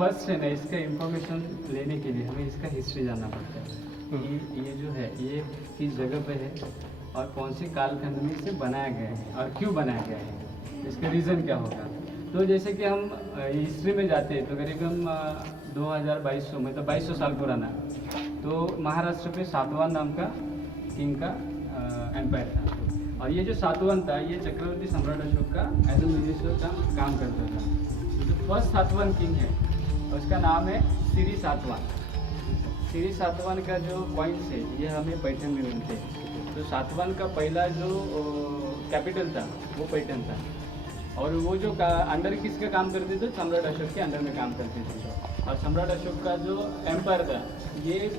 First है ना, इसका इंफॉर्मेशन लेने के लिए हमें इसका हिस्ट्री जानना पड़ता है कि ये जो है ये किस जगह पे है और कौन से कालखंड में इसे बनाया गया है और क्यों बनाया गया है, इसका रीज़न क्या होगा। तो जैसे कि हम हिस्ट्री में जाते हैं तो करीबन 2200 मतलब 2200 साल पुराना, तो महाराष्ट्र पे सातवाहन नाम का किंग का एम्पायर था। और ये जो सातवाहन था ये चक्रवर्ती सम्राट अशोक का एज ए मिनिस्टर का काम करता था। तो जो फर्स्ट सातवाहन किंग है उसका नाम है श्री सातवाहन। श्री सातवाहन का जो कॉइन्स है ये हमें पैठण में मिलते हैं। तो सातवाहन का पहला जो कैपिटल था वो पैठण था, और वो जो अंडर किसका काम करते थे, सम्राट अशोक के अंडर में काम करते थे। और सम्राट अशोक का जो एम्पायर था ये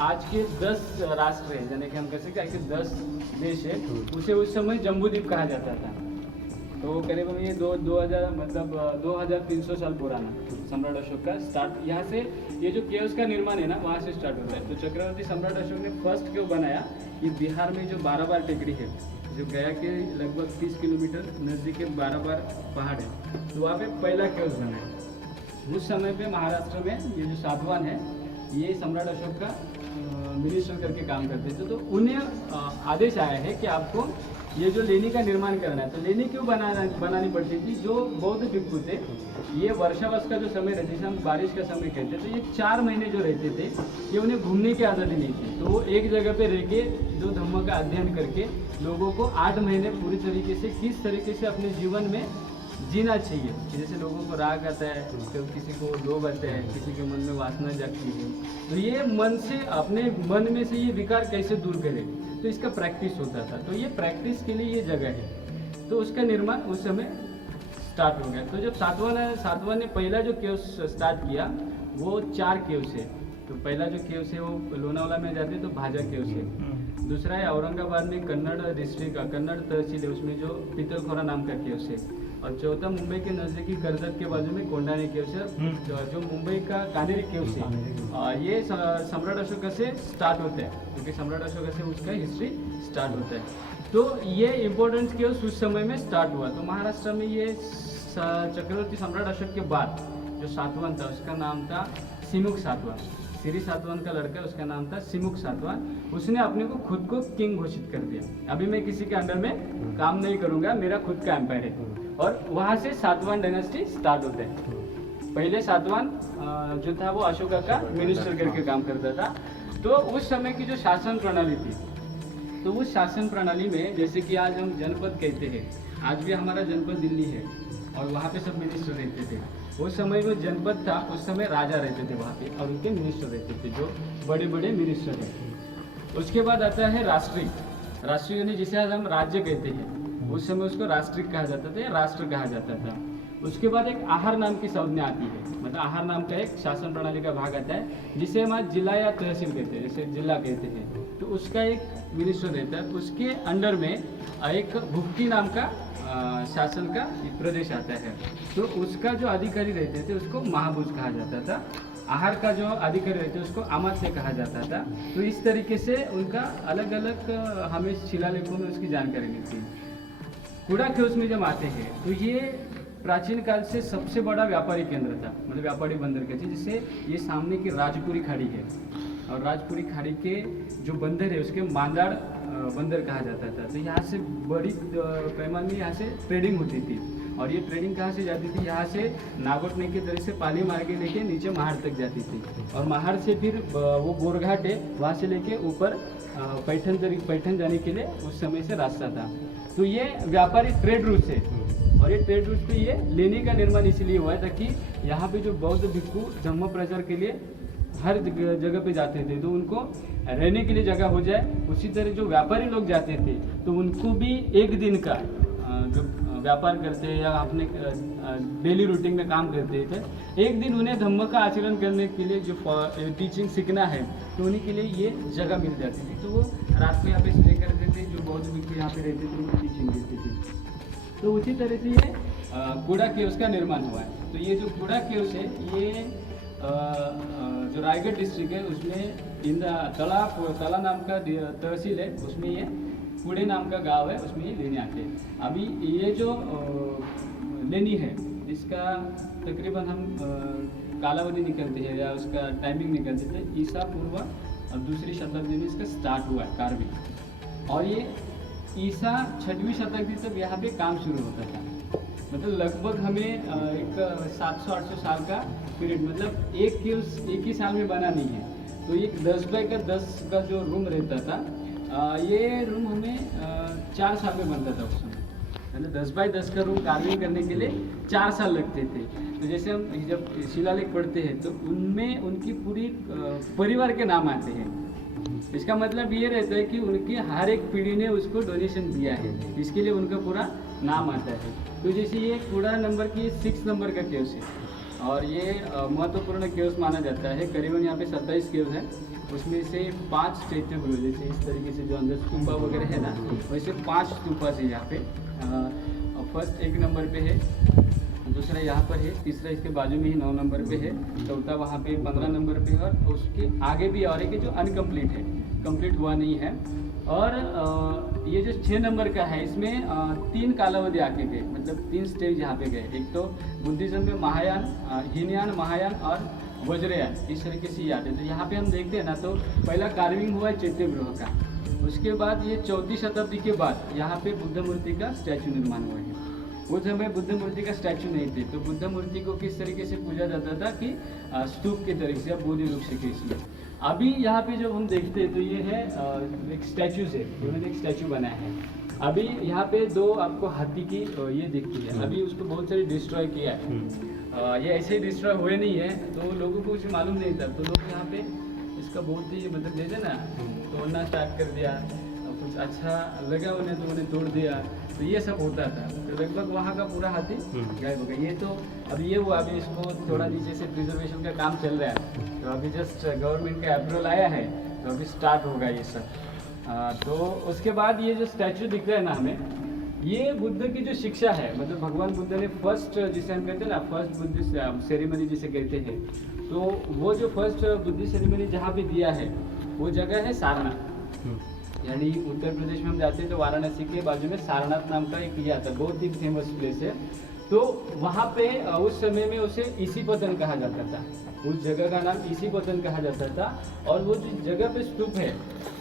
आज के 10 राष्ट्र है, यानी कि हम कह सकते हैं कि 10 देश है, उसे उस समय जम्बूद्वीप कहा जाता था। तो करीबन ये 2000 मतलब 2300 साल पुराना सम्राट अशोक का स्टार्ट, यहाँ से ये जो केव्स का निर्माण है ना वहाँ से स्टार्ट होता है। तो चक्रवर्ती सम्राट अशोक ने फर्स्ट केव बनाया ये बिहार में जो 12 बार टेकड़ी है, जो गया के लगभग 30 किलोमीटर नज़दीक 12 बार पहाड़ है, तो वहाँ पे पहला केव्स बनाया। उस समय पे महाराष्ट्र में ये जो सातवाहन है ये सम्राट अशोक का मिनिस्टर करके काम करते थे। तो उन्हें आदेश आया है कि आपको ये जो लेनी का निर्माण करना है। तो लेनी क्यों बनानी पड़ती थी, जो बौद्ध भिक्षु थे ये वर्षावस का जो समय रहता है, जिसे हम बारिश का समय कहते थे, ये 4 महीने जो रहते थे ये उन्हें घूमने की आदत नहीं थी। तो वो एक जगह पे रह के जो धम्म का अध्ययन करके लोगों को 8 महीने पूरी तरीके से किस तरीके से अपने जीवन में जीना चाहिए। जैसे लोगों को राग आता है, तो किसी को लोभ आता है, किसी के मन में वासना जागती है, तो ये मन से अपने मन में से ये विकार कैसे दूर करे, तो इसका प्रैक्टिस होता था। तो ये प्रैक्टिस के लिए ये जगह है, तो उसका निर्माण उस समय स्टार्ट हो गया। तो जब सातवाहन ने पहला जो केव स्टार्ट किया वो 4 केव से। तो पहला जो केव है वो लोनावाला में जाते तो भाजा केव से, दूसरा है औरंगाबाद में कन्नड़ डिस्ट्रिक्ट का कन्नड़ तहसील है उसमें जो पीतलखोरा नाम का केव है, और चौथा मुंबई के नज़दीकी कर्जत के बाजू में कोंडानी केव से, जो मुंबई का कानेरी केव से। ये सम्राट अशोक से स्टार्ट होता है, क्योंकि सम्राट अशोक से उसका हिस्ट्री स्टार्ट होता है। तो ये इम्पोर्टेंट केव्स उस समय में स्टार्ट हुआ। तो महाराष्ट्र में ये चक्रवर्ती सम्राट अशोक के बाद जो सातवाहन था उसका नाम था सिमुक सातवाहन। श्री सातवाहन का लड़का उसका नाम था सिमुक सातवाहन। उसने अपने को खुद को किंग घोषित कर दिया, अभी मैं किसी के अंडर में काम नहीं करूंगा, मेरा खुद का एम्पायर है। और वहाँ से सातवाहन डायनेस्टी स्टार्ट होते हैं। पहले सातवाहन जो था वो अशोका का मिनिस्टर करके काम करता था। तो उस समय की जो शासन प्रणाली थी, तो उस शासन प्रणाली में जैसे कि आज हम जनपद कहते हैं, आज भी हमारा जनपद दिल्ली है और वहाँ पे सब मिनिस्टर रहते थे। उस समय जो जनपद था उस समय राजा रहते थे वहाँ पे, और उनके मिनिस्टर रहते थे जो बड़े बड़े मिनिस्टर हैं। उसके बाद आता है राष्ट्रीय यानी जिसे आज हम राज्य कहते हैं, उस समय उसको राष्ट्रिक कहा जाता था या राष्ट्र कहा जाता था। उसके बाद एक आहार नाम की संज्ञा आती है, मतलब आहार नाम का एक शासन प्रणाली का भाग आता है जिसे हम आज जिला या तहसील कहते हैं, जैसे जिला कहते हैं। तो उसका एक मिनिस्टर रहता है, उसके अंडर में एक भुक्ति नाम का शासन का एक प्रदेश आता है। तो उसका जो अधिकारी रहते थे उसको महाभुज कहा जाता था। आहार का जो अधिकारी रहते उसको अमात्य कहा जाता था। तो इस तरीके से उनका अलग अलग हमें शिलालेखों में उसकी जानकारी मिलती है। कूड़ा केव्स में जब आते हैं तो ये प्राचीन काल से सबसे बड़ा व्यापारी केंद्र था, मतलब व्यापारी बंदर कहते हैं, जिसे ये सामने की राजपुरी खाड़ी है, और राजपुरी खाड़ी के जो बंदर है उसके मांदाड़ बंदर कहा जाता था। तो यहाँ से बड़ी पैमाने में यहाँ से ट्रेडिंग होती थी, और ये ट्रेडिंग कहाँ से जाती थी, यहाँ से नागोटने के दर से पाली मार्ग लेके नीचे महाड़ तक जाती थी, और महाड़ से फिर वो बोरघाट है वहाँ से लेके ऊपर पैठण जाने के लिए उस समय से रास्ता था। तो ये व्यापारी ट्रेड रूट है, और ये ट्रेड रूट पे ये लेनी का निर्माण इसलिए हुआ है ताकि यहाँ पे जो बौद्ध भिक्षु धम्म प्रचार के लिए हर जगह पे जाते थे तो उनको रहने के लिए जगह हो जाए। उसी तरह जो व्यापारी लोग जाते थे तो उनको भी एक दिन का जो व्यापार करते या अपने डेली रूटीन में काम करते थे, एक दिन उन्हें धम्म का आचरण करने के लिए जो टीचिंग सीखना है तो उन्हीं के लिए ये जगह मिल जाती थी। तो वो रात को यहाँ पे स्टे करते थे, जो बौद्ध भिक्षु यहाँ पे रहते थे उनको टीचिंग देते थे। तो उसी तरह से ये कूड़ा केव्स का निर्माण हुआ है। तो ये जो कूड़ा केव्स है ये जो रायगढ़ डिस्ट्रिक्ट है उसमें तला नाम का तहसील है, उसमें ये कूड़े नाम का गांव है, उसमें ये लेने आते हैं। अभी ये जो लेनी है इसका तकरीबन हम कालावधि निकलती है या उसका टाइमिंग निकलती है, ईसा पूर्व 2री शताब्दी में इसका स्टार्ट हुआ है कार्विंग। और ये ईसा 6वीं शताब्दी तक यहाँ पे काम शुरू होता था। मतलब लगभग हमें एक 700-800 साल का पीरियड, मतलब एक ही साल में बना नहीं है। तो एक 10 बाई 10 का जो रूम रहता था, ये रूम हमें 4 साल में बनता था उस समय। मतलब 10 बाई 10 का रूम कार्विंग करने के लिए 4 साल लगते थे। तो जैसे हम जब शिलालेख पढ़ते हैं तो उनमें उनकी पूरी परिवार के नाम आते हैं। इसका मतलब ये रहता है कि उनकी हर एक पीढ़ी ने उसको डोनेशन दिया है, इसके लिए उनका पूरा नाम आता है। तो जैसे ये कूड़ा नंबर की 6 नंबर का केव्स है और ये महत्वपूर्ण केव्स माना जाता है। करीबन यहाँ पे 27 केव्स हैं, उसमें से 5 स्टैचू हुए, जैसे इस तरीके से जो अंदर स्तूपा वगैरह है ना, वैसे 5 स्तूपा से यहाँ पे। फर्स्ट 1 नंबर पे है, दूसरा यहाँ पर है, तीसरा इसके बाजू में ही 9 नंबर पे है, चौथा वहाँ पे 15 नंबर पे है, और उसके आगे भी और एक है जो अनकम्प्लीट है, कंप्लीट हुआ नहीं है। और ये जो 6 नंबर का है, इसमें 3 कालावधि आके गए, मतलब 3 स्टेज यहाँ पे गए। एक तो बुद्धिज्म में महायान, हीनयान, महायान और वज्रयान, इस तरीके से याद है। तो यहाँ पे हम देखते हैं ना, तो पहला कार्विंग हुआ है चैत्यगृह का, उसके बाद ये 4वीं शताब्दी के बाद यहाँ पे बुद्ध मूर्ति का स्टैचू निर्माण हुआ है। उस समय बुद्ध मूर्ति का स्टैचू नहीं थे, तो बुद्ध मूर्ति को किस तरीके से पूजा जाता था कि स्तूप के तरीके से, बोधि वृक्ष के इसमें। अभी यहाँ पे जब हम देखते हैं तो ये है एक स्टैचू से, उन्होंने एक स्टैचू बनाया है। अभी यहाँ पे 2 आपको हाथी की ये दिखती है, अभी उसको बहुत सारी डिस्ट्रॉय किया है। ये ऐसे ही डिस्ट्रॉय हुए नहीं है, तो लोगों को कुछ मालूम नहीं था, तो लोग यहाँ पे इसका बहुत ही मतलब जैसे ना तोड़ना स्टार्ट कर दिया, कुछ अच्छा लगा उन्हें तो उन्हें तोड़ दिया, तो ये सब होता था। तो लगभग वहाँ का पूरा हाथी गायब हो गया। ये तो अभी ये हुआ, अभी इसको थोड़ा नीचे से प्रिजर्वेशन का काम चल रहा है, तो अभी जस्ट गवर्नमेंट का अप्रूवल आया है, तो अभी स्टार्ट होगा ये सब। तो उसके बाद ये जो स्टैचू दिख रहा है ना हमें, ये बुद्ध की जो शिक्षा है, मतलब भगवान बुद्ध ने फर्स्ट, जिसे हम कहते हैं ना फर्स्ट बुद्धिस्ट सेरेमनी जिसे कहते हैं, तो वो जो फर्स्ट बुद्धिस्ट सेरेमनी जहाँ पे दिया है वो जगह है सारनाथ। यानी उत्तर प्रदेश में हम जाते हैं तो वाराणसी के बाजू में सारनाथ नाम का एक ये आता है, बहुत ही फेमस प्लेस है। तो वहाँ पे उस समय में उसे ईसीपतन कहा जाता था, उस जगह का नाम ईसीपतन कहा जाता था। और वो जिस जगह पे स्तूप है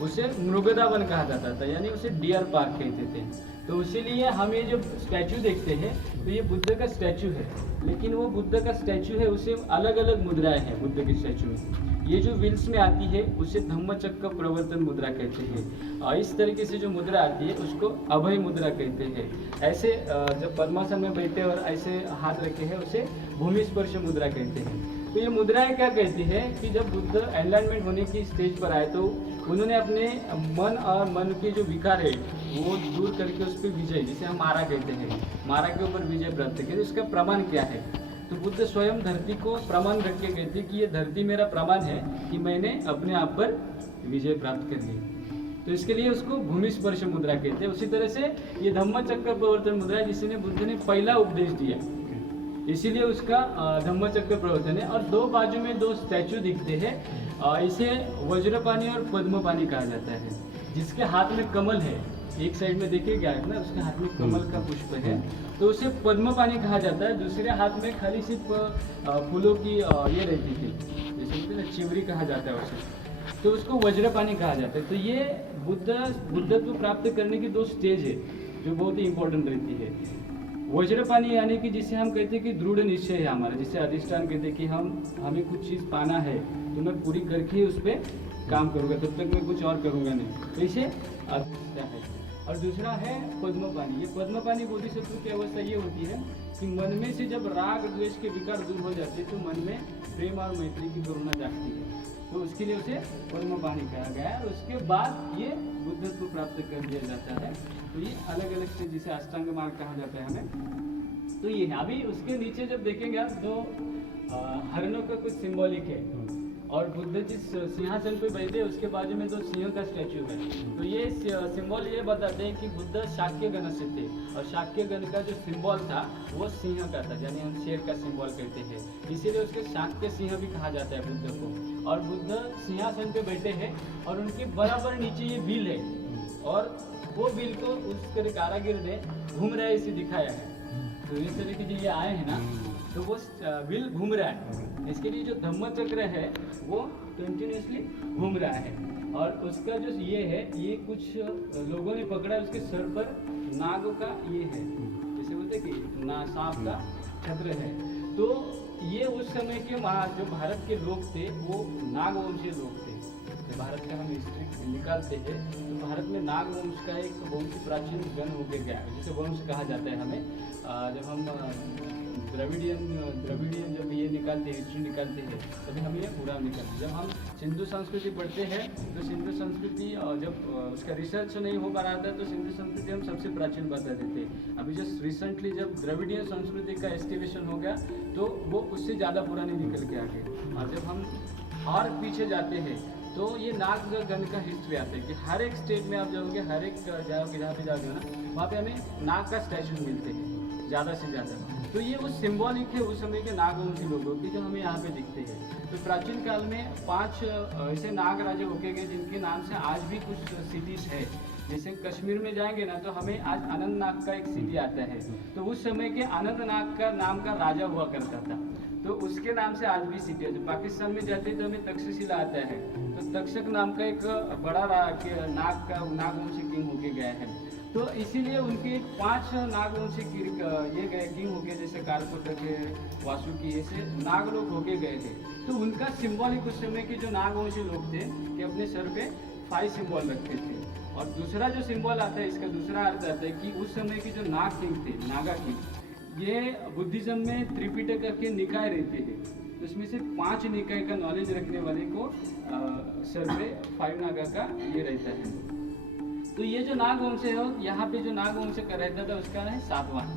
उसे मृगदावन कहा जाता था, यानी उसे डियर पार्क कहते थे। तो इसीलिए हम ये जो स्टैचू देखते हैं तो ये बुद्ध का स्टैचू है, लेकिन वो बुद्ध का स्टैचू है, उसे अलग अलग मुद्राएं हैं बुद्ध के स्टैचू में। ये जो व्हील्स में आती है उसे धम्मचक्र प्रवर्तन मुद्रा कहते हैं, और इस तरीके से जो मुद्रा आती है उसको अभय मुद्रा कहते हैं। ऐसे जब पद्मासन में बैठे और ऐसे हाथ रखे हैं उसे भूमि स्पर्श मुद्रा कहते हैं। तो ये मुद्राएं क्या कहती है कि जब बुद्ध एनलाइनमेंट होने की स्टेज पर आए तो उन्होंने अपने मन और मन के जो विकार है वो दूर करके उस पर विजय, जिसे हम मारा कहते हैं, मारा के ऊपर विजय प्राप्त किया। इसका प्रमाण क्या है? तो बुद्ध स्वयं धरती को प्रमाण रख के कहते कि ये धरती मेरा प्रमाण है कि मैंने अपने आप पर विजय प्राप्त कर ली। तो इसके लिए उसको भूमि स्पर्श मुद्रा कहते हैं। उसी तरह से ये धम्मचक्र प्रवर्तन मुद्रा है, जिसने बुद्ध ने पहला उपदेश दिया, इसीलिए उसका धम्मचक्र प्रवर्तन है। और 2 बाजू में 2 स्टैचू दिखते हैं, इसे वज्रपाणी और पद्मपाणी कहा जाता है। जिसके हाथ में कमल है, एक साइड में देखिएगा ना, उसके हाथ में कमल का पुष्प है, तो उसे पद्मपाणी कहा जाता है। दूसरे हाथ में खाली सिर्फ फूलों की ये रहती थी, जैसे कहते हैं ना चिवरी कहा जाता है उसे, तो उसको वज्रपाणी कहा जाता है। तो ये बुद्धत्व प्राप्त करने की 2 स्टेज है जो बहुत ही इंपॉर्टेंट रहती है। वज्रपाणी यानी कि जिसे हम कहते हैं कि दृढ़ निश्चय है हमारा, जिसे अधिष्ठान कहते हैं कि हमें कुछ चीज़ पाना है तो मैं पूरी करके ही उस पर काम करूँगा, तब तक मैं कुछ और करूँगा नहीं, तो इसे है। और दूसरा है पद्मपाणी। ये पद्मपाणी बोधिसत्व की अवस्था ये होती है कि मन में से जब राग द्वेष के विकार दूर हो जाते हैं तो मन में प्रेम और मैत्री की करुणा जागती है, तो उसके लिए उसे पद्मपाणी कहा गया है। और उसके बाद ये बुद्धत्व प्राप्त कर दिया जाता है। तो ये अलग अलग से जिसे अष्टांग मार्ग कहा जाता है हमें, तो ये है। अभी उसके नीचे जब देखेंगे आप 2 हरणों का कुछ सिंबॉलिक है, और बुद्ध जिस सिंहासन पे बैठे उसके बाजू में 2 सिंह का स्टैचू है। तो ये सिंबल ये बताते हैं कि बुद्ध शाक्य गण से थे, और शाक्य गण का जो सिंबल था वो सिंह का था, यानी हम शेर का सिंबल कहते हैं, इसीलिए उसके शाक्य सिंह भी कहा जाता है बुद्ध को। और बुद्ध सिंहासन पे बैठे हैं और उनके बराबर नीचे ये व्हील है, और वो व्हील को उस कारागिर ने घूम रहा है इसे दिखाया है। तो इस तरीके से ये आए हैं ना, तो वो व्हील घूम रहा है, इसके लिए जो धम्म चक्र है वो कंटिन्यूसली घूम रहा है, और उसका जो ये है, ये कुछ लोगों ने पकड़ा, उसके सर पर नाग का ये है, जैसे बोलते कि सांप का छत्र है। तो ये उस समय के जो भारत के लोग थे वो नागवंशीय लोग थे। जब भारत का हम हिस्ट्री निकालते हैं तो भारत में नागवंश का एक बहुत ही प्राचीन गण होकर गया, जिसे वंश कहा जाता है हमें। जब हम द्रविडियन जब ये निकालते हैं, हिस्ट्री निकालते हैं, तभी हमें ये पूरा निकालते हैं। जब हम सिंधु संस्कृति पढ़ते हैं तो सिंधु संस्कृति जब उसका रिसर्च नहीं हो पा रहा था तो सिंधु संस्कृति हम सबसे प्राचीन बता देते हैं। अभी जस्ट रिसेंटली जब द्रविडियन संस्कृति का एस्टिमेशन हो गया तो वो उससे ज़्यादा पुरानी निकल के आ गए। और जब हम और पीछे जाते हैं तो ये नाग गण का हिस्ट्री आता है कि हर एक स्टेट में आप जाओगे, हर एक जाओगे जहाँ पे जाओगे ना, वहाँ पे हमें नाग का स्टैचू मिलते हैं ज़्यादा से ज़्यादा। तो ये वो सिंबॉलिक है उस समय के नागवंशी लोगों की जो हमें यहाँ पे दिखते हैं। तो प्राचीन काल में 5 ऐसे नाग राजा होके गए जिनके नाम से आज भी कुछ सिटीज़ है। जैसे कश्मीर में जाएंगे ना तो हमें आज अनंतनाग का एक सिटी आता है, तो उस समय के अनंतनाग का नाम का राजा हुआ करता था, तो उसके नाम से आज भी सिटी है। जो पाकिस्तान में जाते हैं तो हमें तक्षशिला आता है, तो तक्षक नाम का एक बड़ा नागवंशी किंग होके गया है। तो इसीलिए उनके 5 नागवंशी ये गए किंग होके, जैसे कारकोटक है, वासुकी, ऐसे नाग लोग होके गए थे। तो उनका सिंबॉलिक उस समय के जो नागवंशी लोग थे कि अपने सर पे 5 सिंबल रखते थे। और दूसरा जो सिंबल आता है, इसका दूसरा अर्थ आता है कि उस समय के जो नाग किंग थे, नागा किंग, ये बुद्धिज्म में त्रिपिटक के निकाय रहते हैं, तो इसमें से 5 निकाय का नॉलेज रखने वाले को सर पे 5 नागा का ये रहता है। तो ये जो नागवंश है, यहाँ पे जो नागवंश का रहता था उसका है सातवान।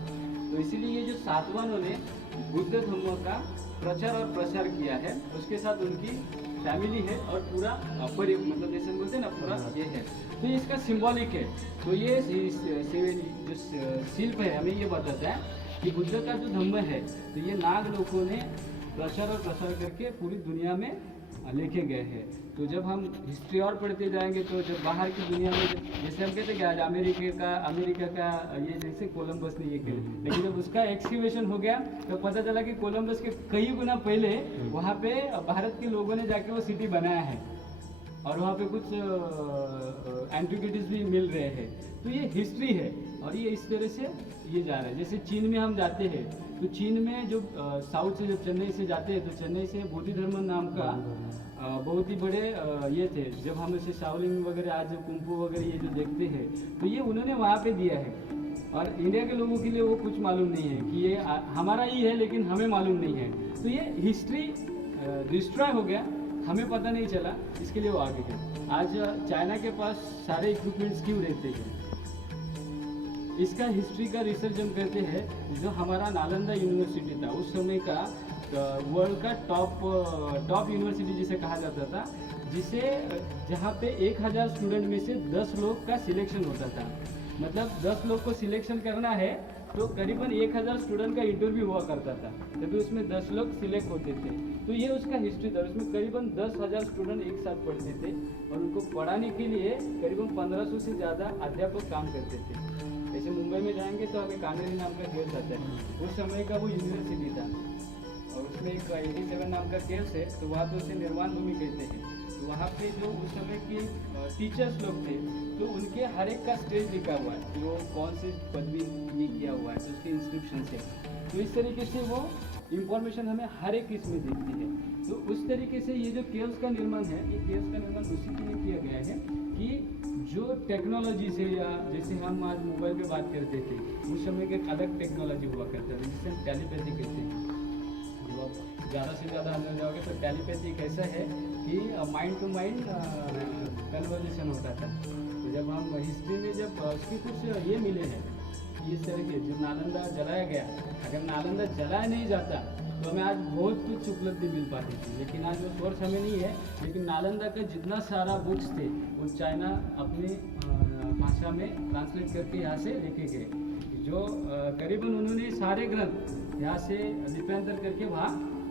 तो इसीलिए ये जो सातवानों ने बुद्ध धर्म का प्रचार और प्रसार किया है, उसके साथ उनकी फैमिली है और पूरा मतलब जैसे बोलते हैं ना, पूरा ये है। तो इसका सिंबॉलिक है। तो ये जो शिल्प है हमें ये बताता है कि बुद्ध का जो धम्म है, तो ये नाग लोगों ने प्रचार और प्रसार करके पूरी दुनिया में लेके गए हैं। तो जब हम हिस्ट्री और पढ़ते जाएंगे तो जब बाहर की दुनिया में जैसे हम कहते हैं कि आज अमेरिका का ये जैसे कोलंबस ने ये किया, लेकिन जब उसका एक्सकैवेशन हो गया तो पता चला कि कोलंबस के कई गुना पहले वहाँ पे भारत के लोगों ने जाके वो सिटी बनाया है, और वहाँ पे कुछ एंटिक्विटीज भी मिल रहे हैं। तो ये हिस्ट्री है और ये इस तरह से ये जा रहा है। जैसे चीन में हम जाते हैं तो चीन में जो साउथ से जब चेन्नई से जाते हैं तो चेन्नई से बोधिधर्म नाम का बहुत ही बड़े ये थे। जब हम इसे शाओलिन वगैरह आज कुंफू वगैरह ये जो देखते हैं तो ये उन्होंने वहाँ पे दिया है, और इंडिया के लोगों के लिए वो कुछ मालूम नहीं है कि ये हमारा ही है, लेकिन हमें मालूम नहीं है। तो ये हिस्ट्री डिस्ट्रॉय हो गया, हमें पता नहीं चला, इसके लिए वो आगे है। आज चाइना के पास सारे इक्विपमेंट्स क्यों रहते हैं, इसका हिस्ट्री का रिसर्च हम करते हैं। जो हमारा नालंदा यूनिवर्सिटी था उस समय का वर्ल्ड का टॉप यूनिवर्सिटी जिसे कहा जाता था, जिसे जहाँ पे 1000 स्टूडेंट में से 10 लोग का सिलेक्शन होता था। मतलब 10 लोग को सिलेक्शन करना है तो करीबन 1000 स्टूडेंट का इंटरव्यू हुआ करता था, तभी उसमें 10 लोग सिलेक्ट होते थे। तो ये उसका हिस्ट्री था। उसमें करीबन 10,000 स्टूडेंट एक साथ पढ़ते थे और उनको पढ़ाने के लिए करीबन 1500 से ज़्यादा अध्यापक काम करते थे। जैसे मुंबई में जाएंगे तो हमें कानेरी नाम का केव्स आता है, उस समय का वो यूनिवर्सिटी था, और उसमें एक 87 नाम का केव्स है, तो वहाँ पे उसे निर्वाण भूमि कहते हैं। तो वहाँ पे जो उस समय के टीचर्स लोग थे तो उनके हर एक का स्टेज लिखा हुआ है कि वो कौन सी पदवी ये किया हुआ है, तो उसके इंस्क्रिप्शन से। तो इस तरीके से वो इंफॉर्मेशन हमें हर एक इसमें दिखती है। तो उस तरीके से ये जो केव्स का निर्माण है, ये केव्स का निर्माण उसी के लिए किया गया है कि जो टेक्नोलॉजी से, या जैसे हम आज मोबाइल पे बात करते थे, उस समय के अलग टेक्नोलॉजी हुआ करता था जिसे हम टेलीपैथी कहते हैं। जब आप ज़्यादा से ज़्यादा अंदर जाओगे तो टेलीपैथी कैसा है कि माइंड टू माइंड कन्वर्जेशन होता था। तो जब हम हिस्ट्री में जब उसके कुछ ये मिले हैं इस तरह के, जब नालंदा जलाया गया, अगर नालंदा जलाया नहीं जाता तो हमें आज बहुत कुछ उपलब्धि मिल पाती थी, लेकिन आज वो सोर्स हमें नहीं है। लेकिन नालंदा का जितना सारा बुक्स थे वो चाइना अपनी भाषा में ट्रांसलेट करके यहाँ से लेके गए, जो करीबन उन्होंने सारे ग्रंथ यहाँ से लिप्यांतर करके वहाँ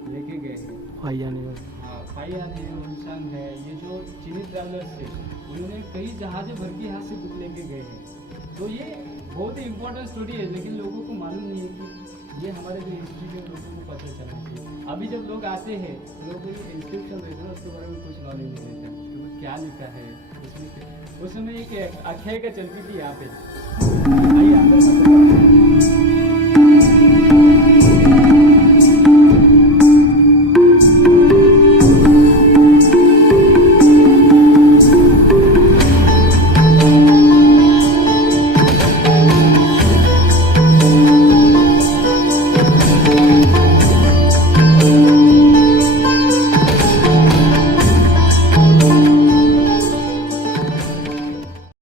लेके गए हैं। फाइयान है, उनसांग है, ये जो चीनी ट्रैवलर्स थे उन्होंने कई जहाज़ें भर के यहाँ से बुक लेके गए हैं। तो ये बहुत ही इम्पोर्टेंट स्टोरी है, लेकिन लोगों को मालूम नहीं है कि ये हमारे जो हिस्ट्री के लोगों को पता चलना चाहिए। अभी जब लोग आते हैं लोगों को ये इंस्क्रिप्शन देते हैं उसके बारे में कुछ नॉलेज नहीं रहता कि वो क्या लिखा है उसमें। उस समय एक आख्यायिका चलती थी यहाँ पे। आइए अंदर